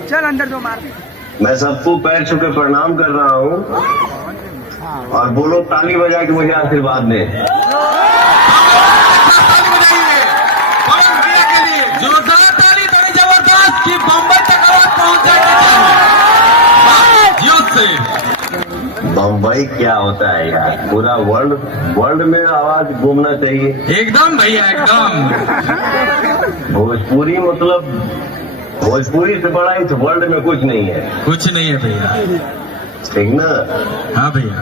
चल अंदर दो मार। मैं सबको पैर छू के प्रणाम कर रहा हूँ और बोलो ताली बजा के मुझे आशीर्वाद दें। जोरदार ताली बड़ी जबरदस्त कि बम्बई तक आवाज पहुंचाएगी। बम्बई क्या होता है यार, पूरा वर्ल्ड में आवाज घूमना चाहिए। एकदम भैया एकदम। भोजपुरी मतलब भोजपुरी से बड़ा इस वर्ल्ड में कुछ नहीं है। कुछ नहीं है भैया, ठीक ना? हाँ भैया।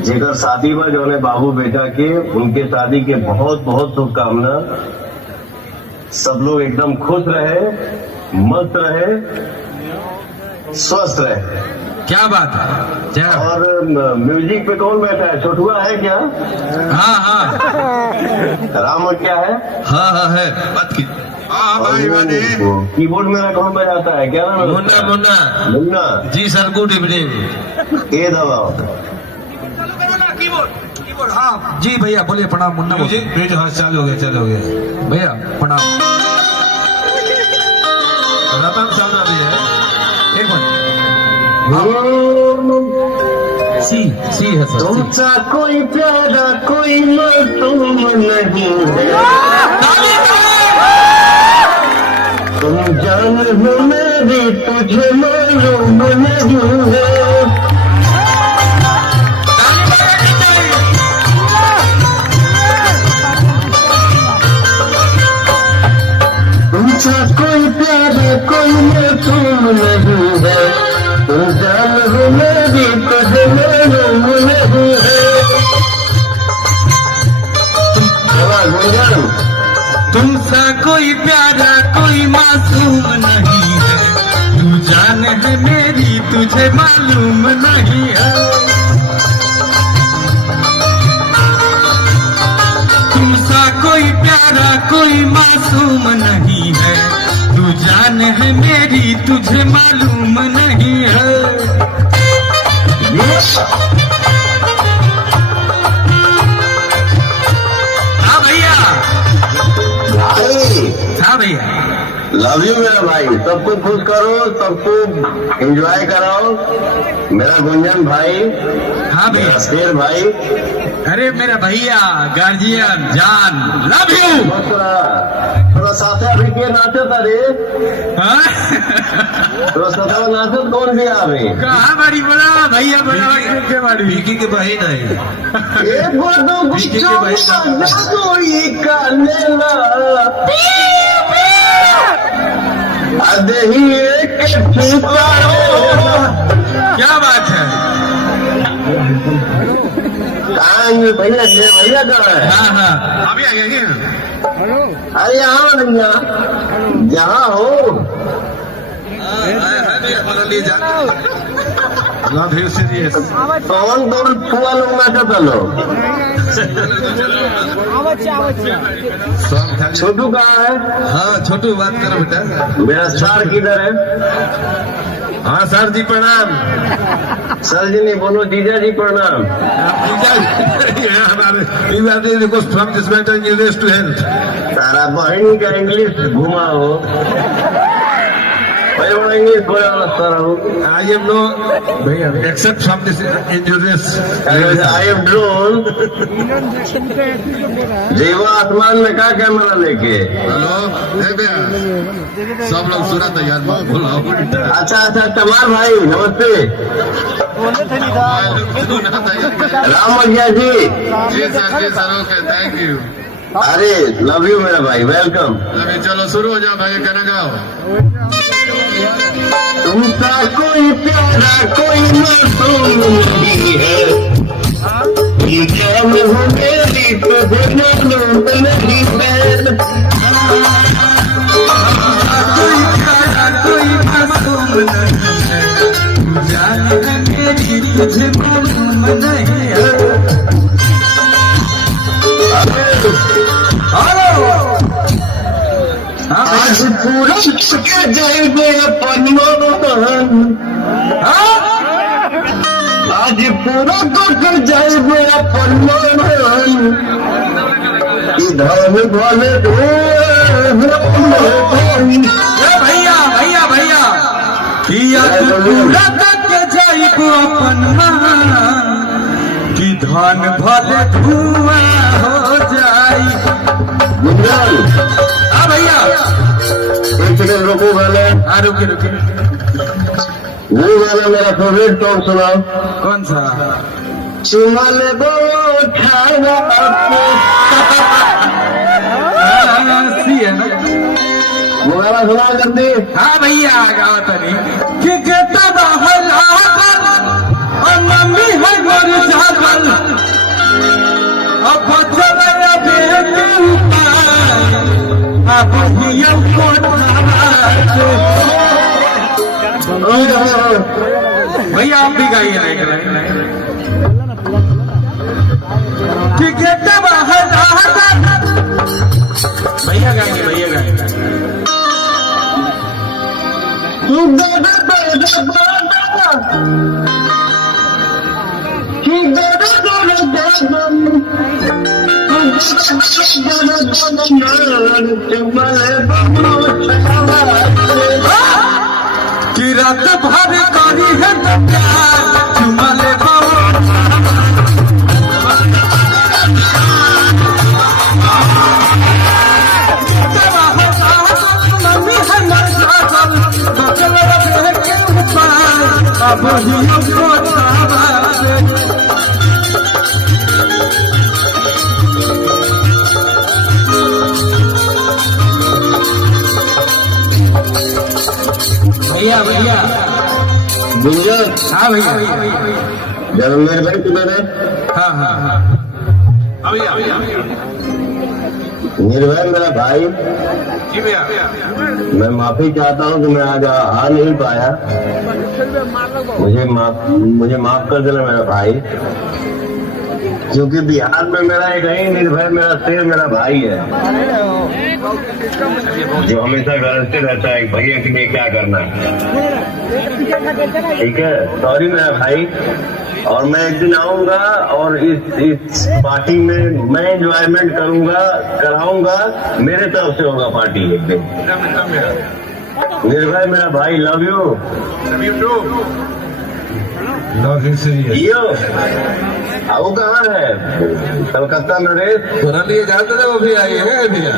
जेकर शादी बा जौने बाबू बेटा के, उनके शादी के बहुत बहुत शुभकामना। सब लोग एकदम खुश रहे, मस्त रहे, स्वस्थ रहे। क्या बात है। और म्यूजिक पे कौन बैठा है? छोटुआ है क्या? हाँ हाँ राम क्या है? हाँ हाँ है बात की। हाँ भाई मैंने कीबोर्ड मेरा कौन बजाता है? क्या नाम है? Munna Munna Munna ji sir, good evening. ये दबाओ कीबोर्ड। हाँ जी भैया बोलिए। प्रणाम मुन्ना। हाँ चालू हो गया भैया प्रणाम। रतन सामना भी है। एक मिनट। सी है सर। तुमसा कोई प्यारा कोई मासूम नहीं है, तुम जान हो मेरी तुझे मालूम नहीं है। तुमसा कोई प्यारा कोई मासूम नहीं है, तुम जान हो मेरी तुझे मालूम नहीं है। तुमसा कोई प्यारा कोई मासूम नहीं है, तू जान है मेरी तुझे मालूम नहीं है। तुमसा कोई प्यारा कोई मासूम नहीं है, तू जान है मेरी तुझे मालूम नहीं है। हाँ भैया। हाँ भैया। लव यू मेरा भाई। सबको खुश करो, सबको एंजॉय कराओ। मेरा गुंजन भाई, हाँ भैया। मेरा शेर भाई, अरे मेरा भैया गार्जियन जान, लव यू। थोड़ा साथे अभी के नाचे था रे, थोड़ा साथे नाचे कौन भी आ रही? कहाँ बारी बड़ा भैया, बड़ा के बारी विकी के बहन है। एक दो कोई का लेला अदही एक क्या बात है। भैया भैया कहाँ है? हाँ हाँ अभी आ गया क्या? अरे यहाँ भैया जहाँ हो। Love you serious. कौन फुआ लोग नाचा था लोग? छोटू कहाँ है? हाँ छोटू बात करो बेटा। मेरा स्टार किधर है? हाँ सर जी प्रणाम। सर जी नहीं बोलो, जीजा जी प्रणाम। From this matter news to health. Tara बहन का इंग्लिश घुमाओ, बड़ा इंग्लिश बोला सर हूँ। आई एम नो भैया except from this injurious. I am drone. जीवा आसमान में का कैमरा लेके। हेलो सब लोग सुना था यार, बोला। अच्छा तमार भाई नमस्ते। राम मगिया जी। जी सर ओके थैंक यू। अरे लव यू मेरा भाई, वेलकम। अभी चलो शुरू हो जाओ भाई, गाना गाओ। तुमसा कोई प्यारा कोई मासूम नहीं है, तुम जान हो मेरी तुझे मालूम नहीं है। कोई प्यारा कोई मासूम नहीं है, तू जान है मेरी तुझे मालूम नहीं है। आज पूरा के जाएंगे अपन मोहन, आज पूरा कर जाएंगे अपन मोहन। इधर भले भैया भैया भैया किया तू पूरा के जाइब अपन मान कि धन भले धुआं हो जाई। गुंजन हाँ भैया, एक सेकंड रुको गाना। हाँ रुके रुके। वो गाना मेरा फेवरेट सॉन्ग सुनाओ। कौन सा? चुमल बोठावा सी है ना? वो गाना सुनाओ जल्दी। हाँ भैया गाओ तनी कि गेटा बाहर लागल और मम्मी है घर जागल अब बचल बेटे उपाय अब हिया भैया आप भी गाइए नहीं कि गेटा बाहर लागल। भैया गाएंगे भैया गाएंगे। कि रात भर करी है चुमले अब भैया भैया। गुंजन हाँ भैया। जब मेरे भाई तुम्हें ना हाँ हाँ हाँ निर्भय मेरा भाई, जी भैया। मैं माफी चाहता हूँ कि मैं आज आ नहीं पाया। मुझे माफ कर देना मेरा भाई, क्योंकि बिहार में मेरा एक ही निर्भय मेरा शेर मेरा भाई है, जो हमेशा गरजते रहता है भैया के लिए क्या करना है। ठीक है, सॉरी मेरा भाई। और मैं एक दिन आऊंगा और इस पार्टी में मैं एंजॉयमेंट कराऊंगा। मेरे तरफ से होगा पार्टी एक दिन। निर्भय मेरा भाई, लव यू टू। यो वो कहाँ है? कलकत्ता में रे। लिए जाते थे वो भी आई है भैया।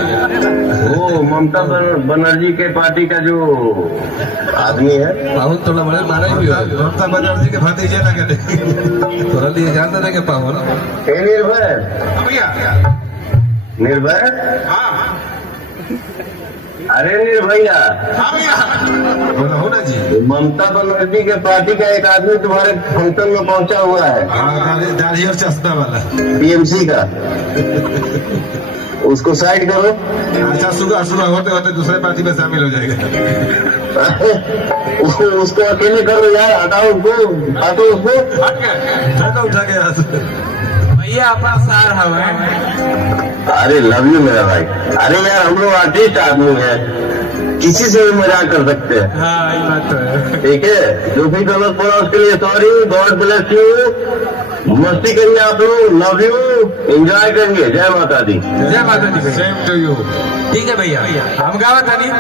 वो ममता बनर्जी के पार्टी का जो आदमी है, पाहुन थोड़ा बड़े मारा ही भी ममता बनर्जी के भतीजे ना कहते थोड़ा लिए जानते थे कि पाहुन निर्भय अरे निर्भैया हो ना जी। ममता बनर्जी के पार्टी का एक आदमी तुम्हारे फंक्शन में पहुंचा हुआ है, दाढ़ी और चश्मा वाला टीएमसी का। उसको साइड करो। अच्छा सुबह होते होते दूसरे पार्टी में शामिल हो जाएगा। उसको अकेले करो यार, हटाओ उसको उठा के भैया अपना सार हमें। अरे लव यू मेरा भाई। अरे यार हम लोग आर्टिस्ट आदमी है, किसी से भी मजाक कर सकते हैं। हाँ ये बात तो है। ठीक है, जो भी गलत बोला उसके लिए सॉरी। God bless you. मस्ती करिए आप लोग, लव यू, एंजॉय करिए। जय माता दी। जय माता दी। Same to you. ठीक है भैया, हम गावा था नहीं।